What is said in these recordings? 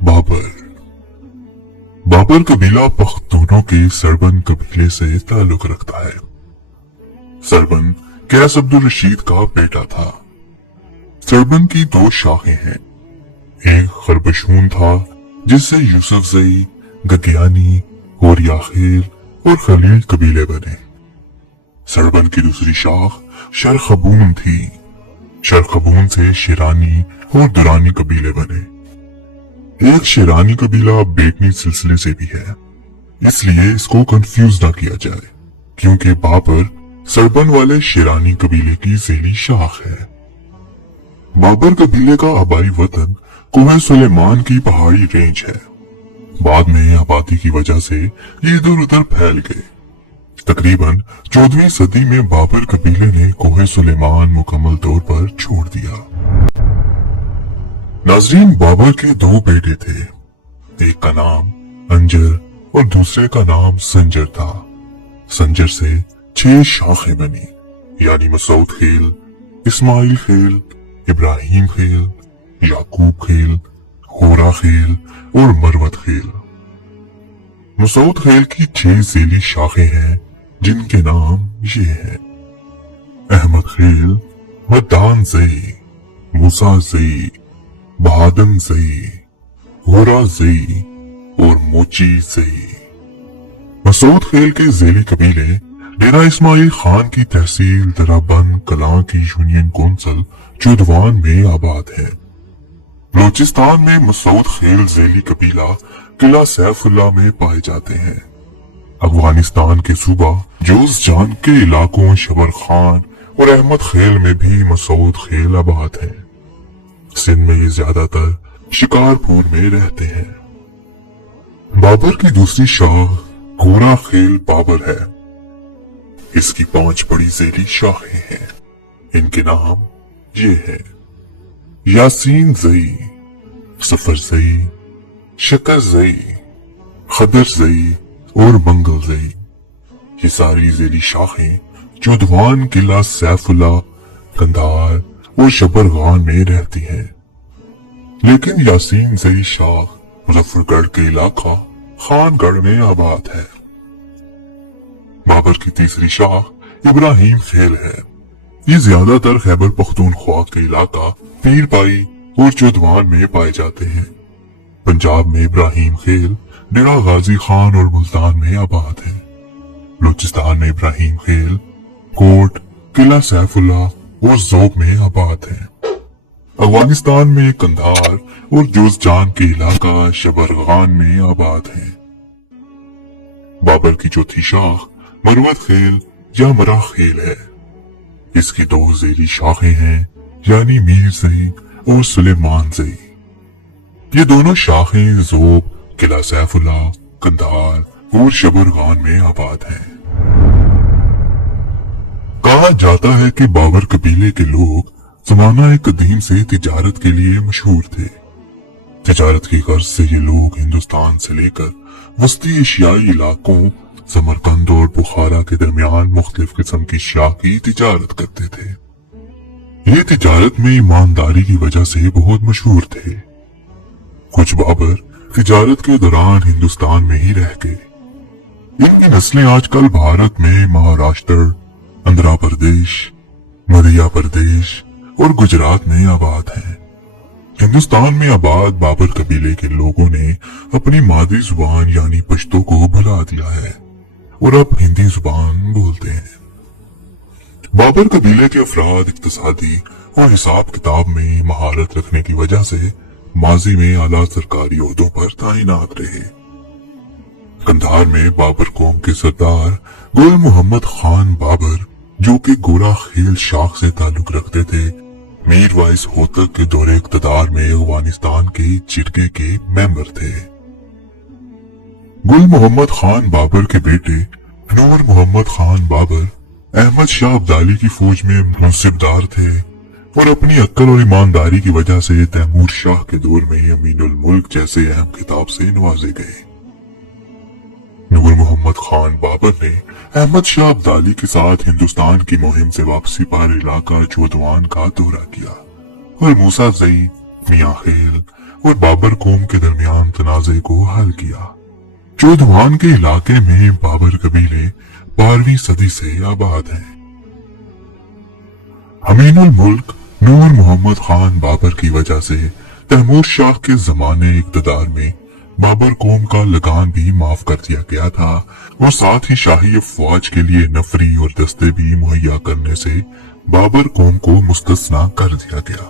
बाबर बाबर कबीला पख्तूनों के सरबन कबीले से ताल्लुक रखता है। सरबन कैस अब्दुल रशीद का बेटा था। सरबन की दो शाखें हैं। एक खरबशून था जिससे यूसुफ जई, गगियानी, गोरियाखेल और खलील कबीले बने। सरबन की दूसरी शाख शरखबून थी। शरखबून से शिरानी और दुरानी कबीले बने। एक शिरानी कबीला बेटनी सिलसिले से भी है, इसलिए इसको कंफ्यूज ना किया जाए, क्योंकि बाबर सरबन वाले शिरानी कबीले की ज़ेली शाख है। बाबर कबीले का आबाई वतन कुएं सुलेमान की पहाड़ी रेंज है। बाद में आबादी की वजह से ये इधर उधर फैल गए। तकरीबन 14वीं सदी में बाबर कबीले ने कोहे सुलेमान मुकम्मल तौर पर छोड़ दिया। नाजरीन, बाबर के दो बेटे थे। एक का नाम अंजर और दूसरे का नाम संजर था। संजर से 6 शाखें बनी, यानी मसूद खेल, इस्माइल खेल, इब्राहिम खेल, याकूब खेल, होरा खेल और मरवत खेल। मसूद खेल की 6 ज़ेली शाखें हैं, जिनके नाम ये हैं: अहमद खेल, मद्दान जई, मूसा जई, बहादम जई, होरा जई और मोची जई। मसूद खेल के ज़ेली कबीले डेरा इस्माइल खान की तहसील दराबंद कलां की यूनियन कौंसिल चौदवान में आबाद है। बलोचिस्तान में मसूद खेल ज़ेली कबीला किला सैफुल्ला में पाए जाते हैं। अफगानिस्तान के सूबा जोज़जान के इलाकों शबर खान और अहमद खेल में भी मसूद खेल आबाद हैं। सिंध में ये ज्यादातर शिकारपुर में रहते हैं। बाबर की दूसरी शाख होरा खेल बाबर है। इसकी 5 बड़ी ज़ेली शाखें हैं। इनके नाम ये हैं: यासीन जई, सफर जई, शकर जई, खदर जई और मंगल जई। ये सारी ज़ेली शाखें चौदवान, किला सैफुल्ला, कंधार और शबरगान में रहती हैं। लेकिन यासीन जई शाख मुजफ्फरगढ़ के इलाका खानगढ़ में आबाद है। बाबर की तीसरी शाख इब्राहिम खेल है। ये ज्यादातर खैबर पख्तूनख्वा के इलाका पीरपाई और चौदवान में पाए जाते हैं। पंजाब में इब्राहिम खेल डेरा गाजी खान और मुल्तान में आबाद है। बलूचिस्तान में इब्राहिम खेल कोट, किला सैफुल्ला और ज़ोब में आबाद है। अफगानिस्तान में कंधार और जोज़जान के इलाका शबरगान में आबाद है। बाबर की चौथी शाख मरवत खेल या मरा खेल है। इसकी 2 ज़ेली शाखें हैं, यानी मीर जई और सुलेमान जई। ये दोनों शाखें ज़ोब, किला सैफुल्ला, कंधार और शबरगान में आबाद हैं। कहा जाता है कि बाबर कबीले के लोग ज़माना कदीम से तिजारत के लिए मशहूर थे। तिजारत की गर्ज से ये लोग हिंदुस्तान से लेकर वस्ती एशियाई इलाकों समरकंद और बुखारा के दरमियान मुख्तलिफ किस्म की शाह की तिजारत करते थे। ये तिजारत में ईमानदारी की वजह से बहुत मशहूर थे। कुछ बाबर तिजारत के दौरान हिंदुस्तान में ही रह गए। इनकी नस्लें आजकल भारत में महाराष्ट्र, आंध्र प्रदेश, मध्य प्रदेश और गुजरात में आबाद हैं। हिंदुस्तान में आबाद बाबर कबीले के लोगों ने अपनी मादरी जुबान यानी पश्तो को भुला दिया है और अब हिंदी जुबान बोलते हैं। बाबर कबीले के अफराद इक्तिसादी और हिसाब किताब में महारत रखने की वजह से माजी में आला सरकारी ओहदों पर तैनात रहे। कंधार में बाबर कौम के सरदार गुल मोहम्मद खान बाबर, जो कि गोरा खेल शाख से ताल्लुक रखते थे, मीर वाइस होतक के दौरे इक़्तिदार में अफगानिस्तान के जिरगे के मेंबर थे। गुल मोहम्मद खान बाबर के बेटे नूर मोहम्मद खान बाबर अहमद शाह अब्दाली की फौज में मुंसिबदार थे और अपनी अक्ल और ईमानदारी की वजह से तैमूर शाह के दौर में अमीनुल मुल्क जैसे अहम खिताब से नवाजे गए। नूर मोहम्मद खान बाबर ने अहमद शाह अब्दाली के साथ हिंदुस्तान की मुहिम से वापसी पर इलाका चौदवान का दौरा किया और मूसा जई, मियां खेल और बाबर कौम के दरमियान तनाज़े को हल किया। चौधवान के इलाके में बाबर कबीले 12वीं सदी से आबाद हैं। अमीनुल मुल्क नूर मोहम्मद खान बाबर की वजह से तैमूर शाह के जमाने इक़्तिदार में बाबर कौम का लगान भी माफ कर दिया गया था और साथ ही शाही अफवाज के लिए नफरी और दस्ते भी मुहैया करने से बाबर कौम को मुस्तस्ना कर दिया गया।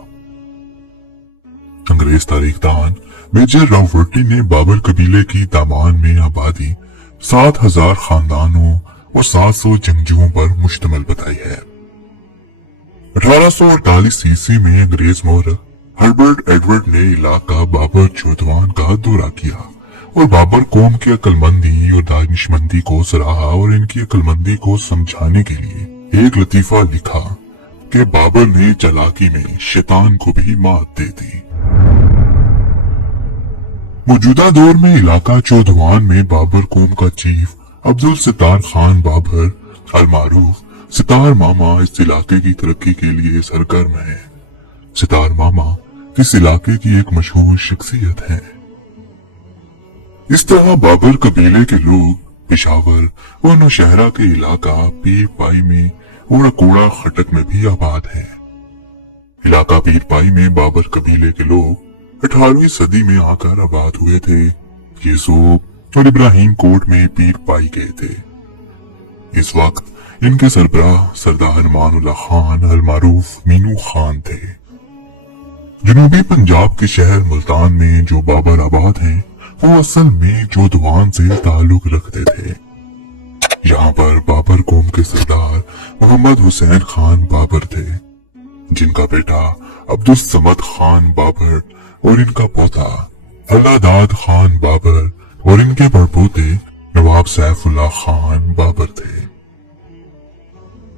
अंग्रेज तारीखदान मेजर राववर्टी ने बाबर कबीले की दामान में आबादी 7,000 खानदानों और 700 जंगजुओं पर मुश्तमिल बताई है। 1848 ईस्वी में अंग्रेज मोहर हर्बर्ट एडवर्ड ने इलाका बाबर चौधवान का दौरा किया और बाबर कौम की अक्लमंदी और दानिशमंदी को सराहा और इनकी अक्लमंदी को समझाने के लिए एक लतीफा लिखा कि बाबर ने चालाकी में शैतान को भी मात दे दी। मौजूदा दौर में इलाका चौधवान में बाबर कौम का चीफ अब्दुल सितार खान बाबर अलमारूफ सितार मामा इस इलाके की तरक्की के लिए सरगर्म है। सितार मामा इस इलाके की एक मशहूर शख्सियत है। इस तरह बाबर कबीले के लोग पेशावर और नौशहरा के इलाका पीर पाई में और अकोड़ा खटक में भी आबाद है। इलाका पीर पाई में बाबर कबीले के लोग 18वीं सदी में आकर आबाद हुए थे। ये सूब और इब्राहिम कोट में पीर पाई गए थे। इस वक्त इनके सरबराह सरदार मानुल्लाह खान अलमारूफ मीनू खान थे। जनूबी पंजाब के शहर मुल्तान में जो बाबर आबाद हैं, वो असल में चौधवान से ताल्लुक रखते थे। यहाँ पर बाबर कौम के सरदार मोहम्मद हुसैन खान बाबर थे, जिनका बेटा अब्दुल समद खान बाबर और इनका पोता अल्लादाद खान बाबर और इनके बड़पोते नवाब सैफुल्लाह खान बाबर थे।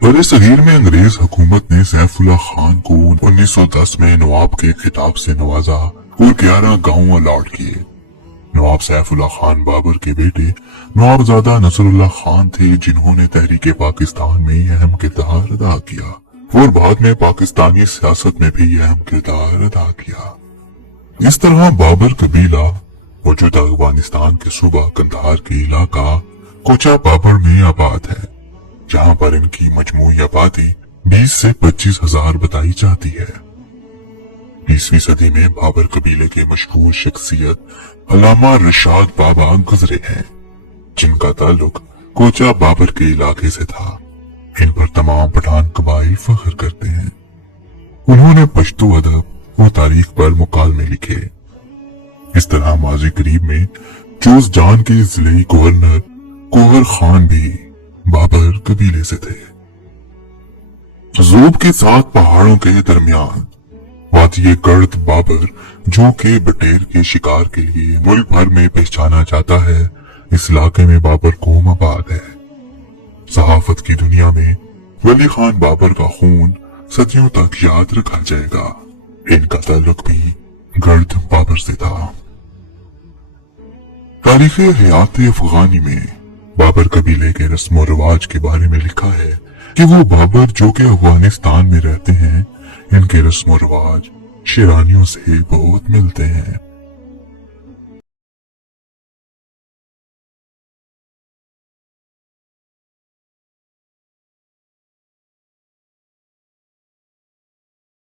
बड़े सगीर में अंग्रेज हुकूमत ने सैफुल्लाह खान को 1910 में नवाब के खिताब से नवाजा और 11 गांव अलॉट किए। नवाब सैफुल्लाह खान बाबर के बेटे नवाबजादा नसरुल्लाह खान थे, जिन्होंने तहरीक पाकिस्तान में अहम किरदार अदा किया और बाद में पाकिस्तानी सियासत में भी अहम किरदार अदा किया। इस तरह बाबर कबीला मौजूदा अफगानिस्तान के सूबा कंधार के इलाका कोचा बाबर में आबाद है, जहाँ पर इनकी मजमूई आबादी 20 से 25 हजार बताई जाती है। 20वीं सदी में बाबर कबीले के मशहूर शख्सियत अल्लामा रशाद बाबा गुजरे हैं, जिनका ताल्लुक कोचा बाबर के इलाके से था। इन पर तमाम पठान कबाइल फख्र करते हैं। उन्होंने पश्तो अदब और तारीख पर मुकालमे लिखे। इस तरह माजी करीब में जोस जान के जिले गवर्नर कोहर खान भी बाबर कबीले से थे। ज़ोब के 7 पहाड़ों के दरमियान वादिये गर्द बाबर, जो के बटेर के शिकार के लिए मुल्क भर में पहचाना जाता है, इस इलाके में बाबर कौम आबाद है। सहाफत की दुनिया में वली खान बाबर का खून सदियों तक याद रखा जाएगा। इनका ताल्लुक भी गर्द बाबर से था। तारीख हयात अफगानी में बाबर कबीले के रस्म रिवाज के बारे में लिखा है कि वो बाबर जो कि अफगानिस्तान में रहते हैं, इनके रस्म रिवाज शेरानियों से बहुत मिलते हैं।